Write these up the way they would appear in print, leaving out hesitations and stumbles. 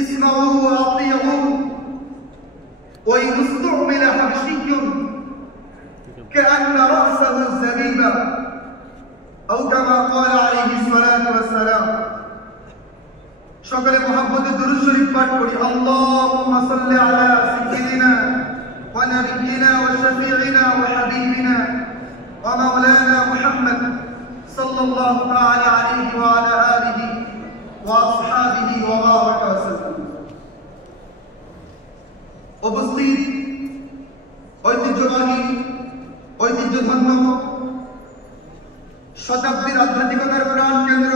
اسمعوا وأطيعوا وإن استعمل حبشي كأن رأسه الزبيبة أو كما قال عليه الصلاة والسلام সকলে মুহাম্মদের দুরূদ শরীফ পাঠ করি আল্লাহুম্মা সাল্লি আলা সাইয়্যিদিনা ওয়া নাবিয়িনা ওয়া শাফিঈনা ওয়া হাবিবিনা ওয়া মাওলানা মুহাম্মদ সাল্লাল্লাহু তাআলা আলাইহি ওয়া আলা আলিহি ওয়া আসহাবিহি ওয়া বারাকা ওয়াসাল্লাম। উপস্থিত ঐতিহ্যবাহী ঐতিহ্যধন্য শতাব্দীর আধ্যাত্মিকতার প্রাণ কেন্দ্র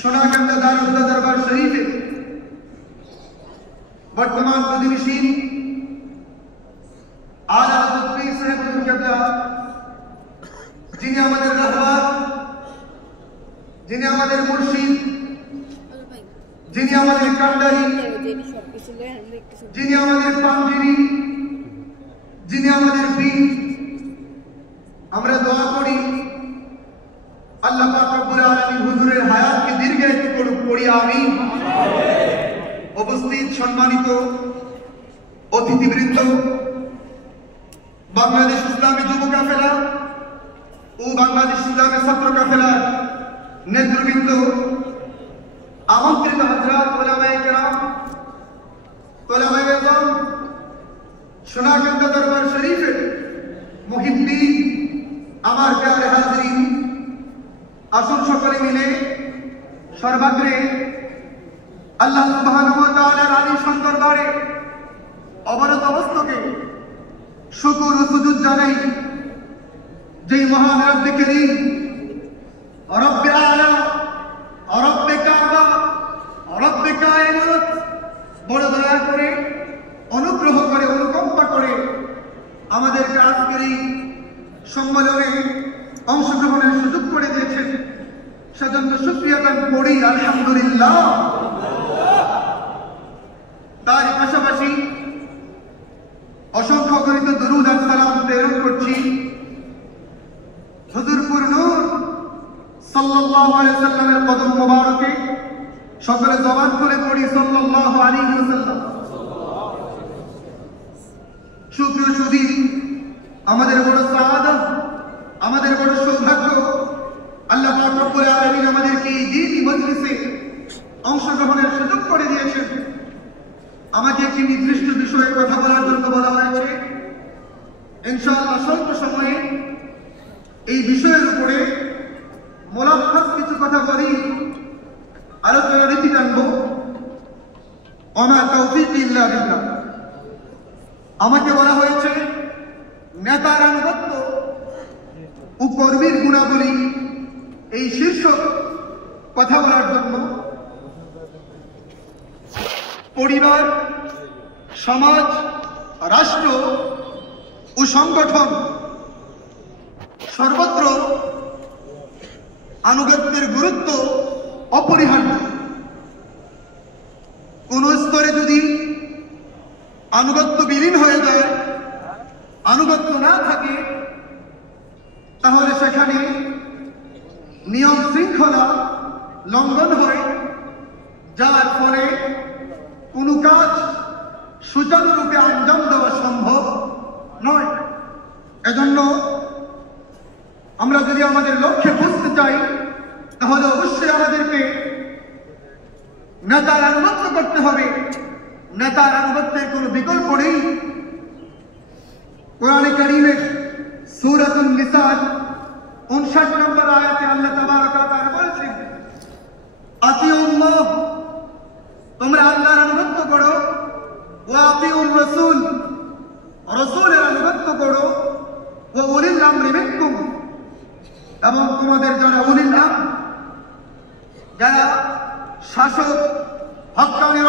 সোনাকান্দা দারুল দরবার শরীফে বর্তমান প্রতিবেশী আলা হযরত পীর সাহেব কিবলা, যিনি আমাদের রাহবার, যিনি আমাদের মুর্শিদ, যিনি আমাদের কান্ডারি, যিনি আমাদের পাঞ্জিরি, যিনি আমাদের পীর, আমরা দোয়া করি আল্লাহ পাক রব্বুল আলামিন হুজুরের হায়াতকে দীর্ঘায়িত করুক, পড়ি আমিন। উপস্থিত সম্মানিত অতিথিবৃন্দ, বাংলাদেশ ইসলামী যুব কাফেলা ও বাংলাদেশ ইসলামী ছাত্র কাফেলার নেতৃবৃন্দ, আমন্ত্রিত হযরত উলামায়ে কেরাম, তোলাবায়ে আযম, সোনাকান্দা দরবার শরীফের মুহিব্বিন, আমার প্রিয় হাজরিন, আসুন সকলে মিলে সর্বাগ্রে আল্লাহ সুবহানাহু ওয়া তাআলার আলিম দরবারে অবনত অবস্থাকে শুকর ও সুজুদ জানাই, যেই মহান রব্বে করিম, রব্বে আলা, রব্বে কাবা, রব্বে কায়নাত বড় দয়া করে, অনুগ্রহ করে, অনুকম্পা করে আমাদেরকে আজকের এই সম্মেলনে অংশগ্রহণের সুযোগ করে দিয়েছেন, সেজন্য শুকরিয়া গান করি আলহামদুলিল্লাহ। তার পাশাপাশি অসংখ্য গণিত দরুদ আর সালাম প্রেরণ করছি হুজুরপুর নূর সাল্লাল্লাহু আলাইহি ওয়াসাল্লামের কদম মোবারকে। সকলে জবান করে পড়ি সাল্লাল্লাহু আলাইহি ওয়াসাল্লাম। সুপ্রিয় সুধী, আমাদের বড় সাআদত, আমাদের বড় সৌভাগ্য, আল্লাহ পাক রব্বুল আলামিন আমাদেরকে এই দ্বীনি মজলিসে অংশগ্রহণের সুযোগ করে দিয়েছেন। আমাকে একটি নির্দিষ্ট বিষয়ে কথা বলার জন্য বলা হয়েছে। ইনশাআল্লাহ স্বল্প সময়ে এই বিষয়ের উপরে মোলাক্কাস কিছু কথা বলি, আলোচনার রীতি টানব। ওমা তাওফীকি ইল্লা বিল্লাহ। আমাকে বলা হয়েছে নেতার আনুগত্য ও কর্মীর গুণাবলী, এই শীর্ষক কথা বলার জন্য পরিবার, সমাজ, রাষ্ট্র ও সংগঠন সর্বত্র আনুগত্যের গুরুত্ব অপরিহার্য। কোন স্তরে যদি আনুগত্য বিলীন হয়ে যায়, আনুগত্য না থাকে, তাহলে সেখানে নিয়ম শৃঙ্খলা লঙ্ঘন হয়, যার ফলে কোনো কাজ সুচারুরূপে আঞ্জাম দেওয়া সম্ভব নয়। এজন্য আমরা যদি আমাদের লক্ষ্যে পৌঁছতে চাই, তাহলে অবশ্যই আমাদেরকে নেতার আনুগত্য করতে হবে। নেতার আনুগত্যের কোনো বিকল্প নেই। কোরআনে কারীমের সূরাতুন নিসার 59 নম্বর আয়াতে আল্লাহ তাবারক ওয়া তাআলা বলেছেন, আতিউল্লাহ, তোমরা আল্লাহর আনুগত্য করো, ওয়া আতিউর রাসূল, রাসূলের আনুগত্য করো, ওয়া উলিল আমরি মিনকুম, এবং তোমাদের যারা উলিল আমর, যারা শাসক, হক্কানি